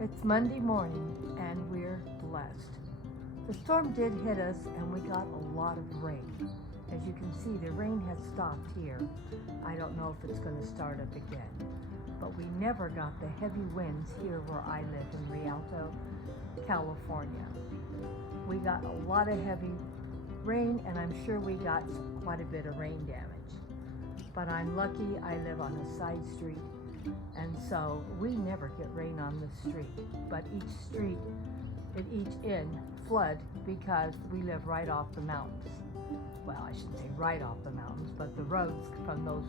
It's Monday morning and we're blessed. The storm did hit us and we got a lot of rain. As you can see, the rain has stopped here. I don't know if it's going to start up again. But we never got the heavy winds here where I live in Rialto, California. We got a lot of heavy rain and I'm sure we got quite a bit of rain damage. But I'm lucky I live on a side street, and so we never get rain on the street. But each street at each end flood because we live right off the mountains. Well, I shouldn't say right off the mountains, but the roads from those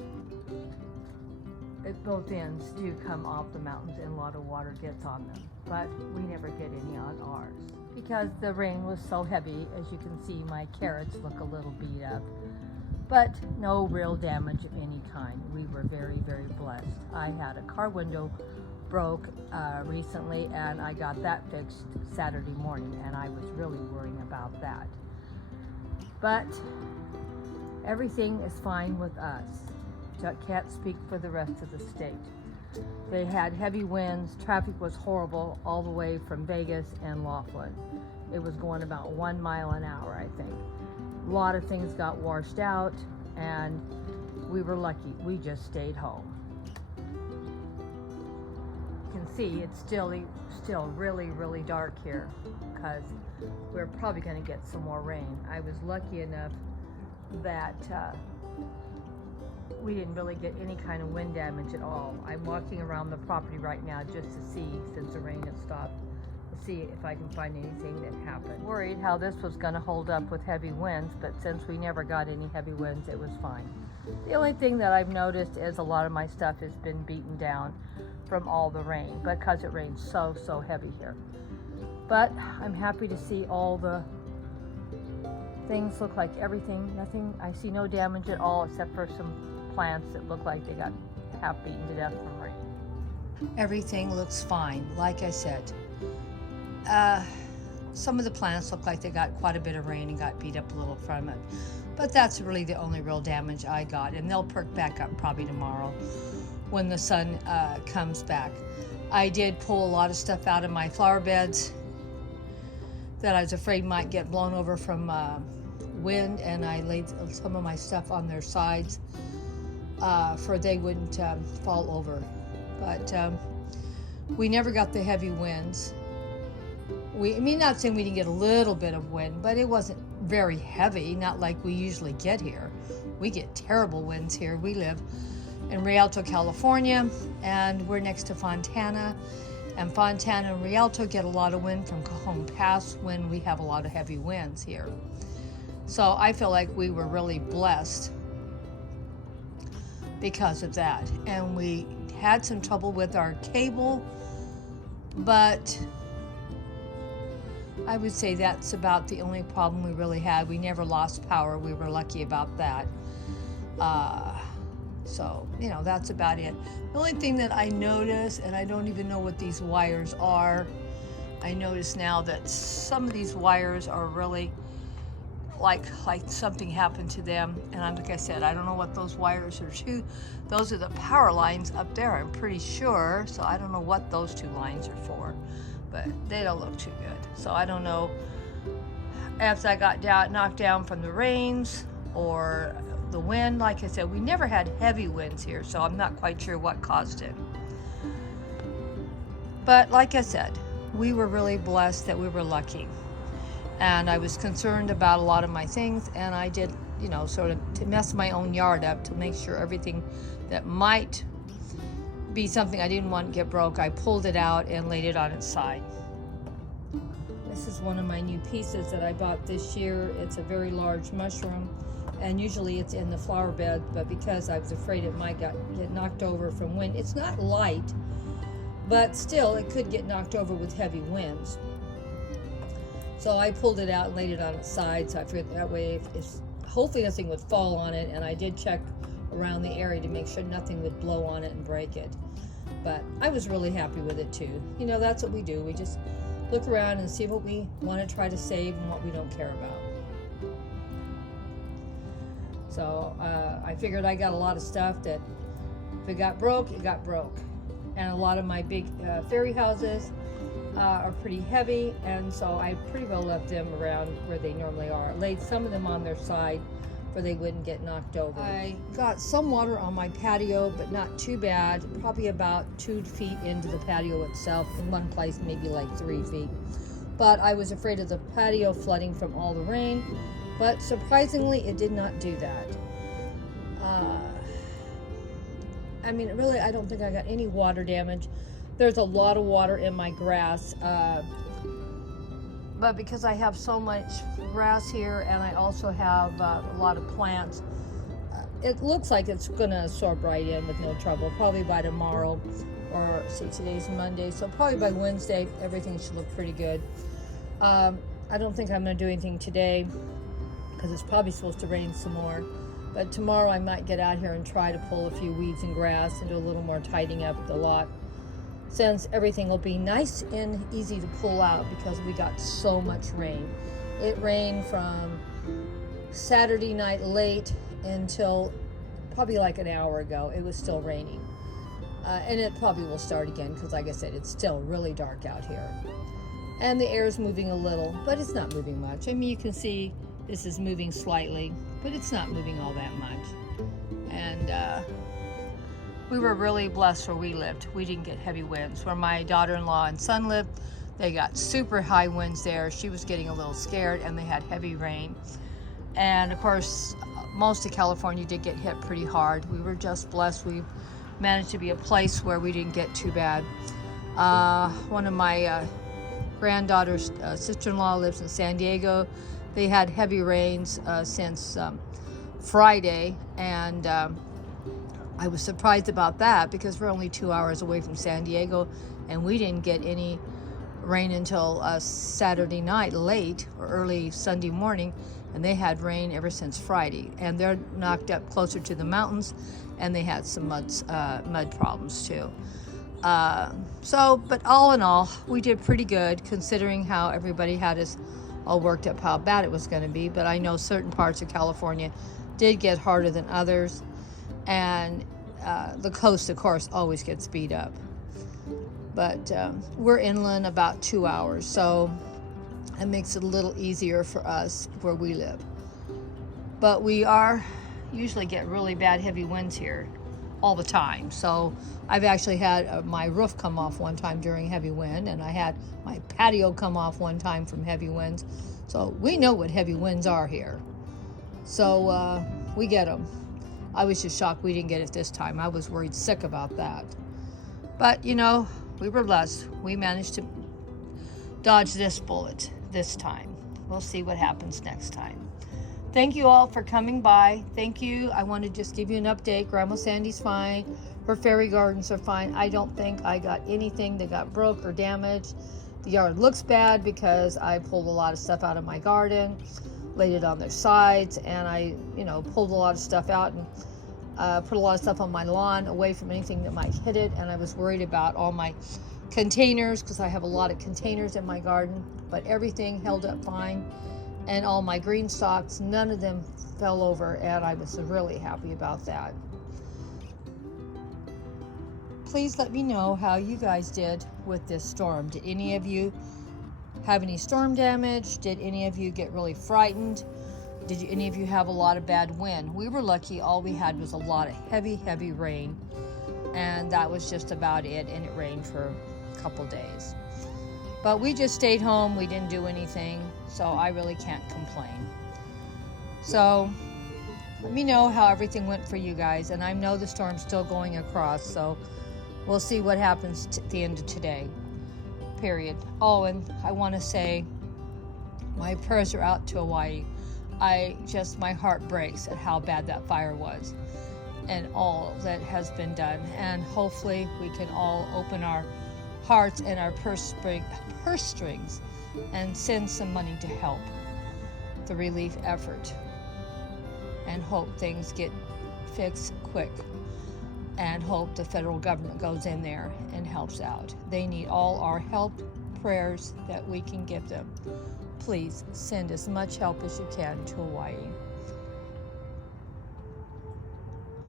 at both ends do come off the mountains and a lot of water gets on them. But we never get any on ours because the rain was so heavy. As you can see, my carrots look a little beat up, but no real damage of any kind. We were very, very blessed. I had a car window broke recently and I got that fixed Saturday morning, and I was really worrying about that. But everything is fine with us. Can't speak for the rest of the state. They had heavy winds. Traffic was horrible all the way from Vegas and Laughlin. It was going about 1 mile an hour, I think. A lot of things got washed out and we were lucky. We just stayed home. You can see it's still really, really dark here because we're probably going to get some more rain. I was lucky enough that we didn't really get any kind of wind damage at all. I'm walking around the property right now just to see, since the rain has stopped, to see if I can find anything that happened. Worried how this was going to hold up with heavy winds, but since we never got any heavy winds, it was fine. The only thing that I've noticed is a lot of my stuff has been beaten down from all the rain because it rains so heavy here. But I'm happy to see all the things look like nothing, I see no damage at all except for some plants that look like they got half beaten to death from rain. Everything looks fine, like I said. Some of the plants look like they got quite a bit of rain and got beat up a little from it. But that's really the only real damage I got, and they'll perk back up probably tomorrow when the sun comes back. I did pull a lot of stuff out of my flower beds that I was afraid might get blown over from wind, and I laid some of my stuff on their sides for they wouldn't fall over. But we never got the heavy winds. Not saying we didn't get a little bit of wind, but it wasn't very heavy, not like we usually get here. We get terrible winds here. We live in Rialto, California, and we're next to Fontana. And Fontana and Rialto get a lot of wind from Cajon Pass when we have a lot of heavy winds here. So I feel like we were really blessed because of that. And we had some trouble with our cable, but I would say that's about the only problem we really had. We never lost power. We were lucky about that. So, that's about it. The only thing that I noticed, and I don't even know what these wires are, I notice now that some of these wires are really like something happened to them. And like I said, I don't know what those wires are to. Those are the power lines up there, I'm pretty sure. So I don't know what those two lines are for, but they don't look too good. So I don't know if I got knocked down from the rains or the wind. Like I said, we never had heavy winds here, so I'm not quite sure what caused it. But like I said, we were really blessed that we were lucky. And I was concerned about a lot of my things, and I did, sort of to mess my own yard up to make sure everything that might be something I didn't want to get broke, I pulled it out and laid it on its side. This is one of my new pieces that I bought this year. It's a very large mushroom, and usually it's in the flower bed, but because I was afraid it might get knocked over from wind. It's not light, but still it could get knocked over with heavy winds. So I pulled it out and laid it on its side, so I figured that way if hopefully nothing would fall on it, and I did check around the area to make sure nothing would blow on it and break it. But I was really happy with it too. That's what we do. We just look around and see what we want to try to save and what we don't care about. So I figured I got a lot of stuff that if it got broke, it got broke. and a lot of my big fairy houses are pretty heavy, and so I pretty well left them around where they normally are. Laid some of them on their side where they wouldn't get knocked over. I got some water on my patio, but not too bad. Probably about 2 feet into the patio itself. In one place, maybe like 3 feet. But I was afraid of the patio flooding from all the rain. But surprisingly, it did not do that. I mean, really, I don't think I got any water damage. There's a lot of water in my grass. But because I have so much grass here and I also have a lot of plants, it looks like it's gonna absorb right in with no trouble. Probably by tomorrow, or see, today's Monday, so probably by Wednesday, everything should look pretty good. I don't think I'm gonna do anything today because it's probably supposed to rain some more. But tomorrow I might get out here and try to pull a few weeds and grass and do a little more tidying up the lot, since everything will be nice and easy to pull out because we got so much rain. It rained from Saturday night late until probably like an hour ago. It was still raining. And it probably will start again because, like I said, it's still really dark out here. And the air is moving a little, but it's not moving much. I mean, you can see this is moving slightly, but it's not moving all that much. And we were really blessed where we lived. We didn't get heavy winds. Where my daughter-in-law and son lived, they got super high winds there. She was getting a little scared, and they had heavy rain. And of course, most of California did get hit pretty hard. We were just blessed. We managed to be a place where we didn't get too bad. One of my granddaughter's sister-in-law lives in San Diego. They had heavy rains since Friday, and I was surprised about that because we're only 2 hours away from San Diego, and we didn't get any rain until Saturday night late or early Sunday morning, and they had rain ever since Friday. And they're knocked up closer to the mountains, and they had some mud problems too. But all in all, we did pretty good considering how everybody had us all worked up how bad it was going to be. But I know certain parts of California did get harder than others, and the coast, of course, always gets beat up. But we're inland about 2 hours, so it makes it a little easier for us where we live. But we usually get really bad heavy winds here all the time. So I've actually had my roof come off one time during heavy wind, and I had my patio come off one time from heavy winds. So we know what heavy winds are here. So we get them. I was just shocked we didn't get it this time. I was worried sick about that. But, you know, we were blessed. We managed to dodge this bullet this time. We'll see what happens next time. Thank you all for coming by. Thank you. I want to just give you an update. Grandma Sandy's fine. Her fairy gardens are fine. I don't think I got anything that got broke or damaged. The yard looks bad because I pulled a lot of stuff out of my garden, laid it on their sides, and I, pulled a lot of stuff out and put a lot of stuff on my lawn away from anything that might hit it. And I was worried about all my containers because I have a lot of containers in my garden, but everything held up fine. And all my green stalks, none of them fell over, and I was really happy about that. Please let me know how you guys did with this storm. Did any of you have any storm damage? Did any of you get really frightened? Did any of you have a lot of bad wind? We were lucky. All we had was a lot of heavy rain, and that was just about it, and it rained for a couple days. But we just stayed home. We didn't do anything, so I really can't complain. So let me know how everything went for you guys. And I know the storm's still going across, so we'll see what happens at the end of today, period. Oh, and I want to say my prayers are out to Hawaii. My heart breaks at how bad that fire was and all that has been done. And hopefully we can all open our hearts and our purse strings and send some money to help the relief effort, and hope things get fixed quick, and hope the federal government goes in there and helps out. They need all our help, prayers that we can give them. Please send as much help as you can to Hawaii.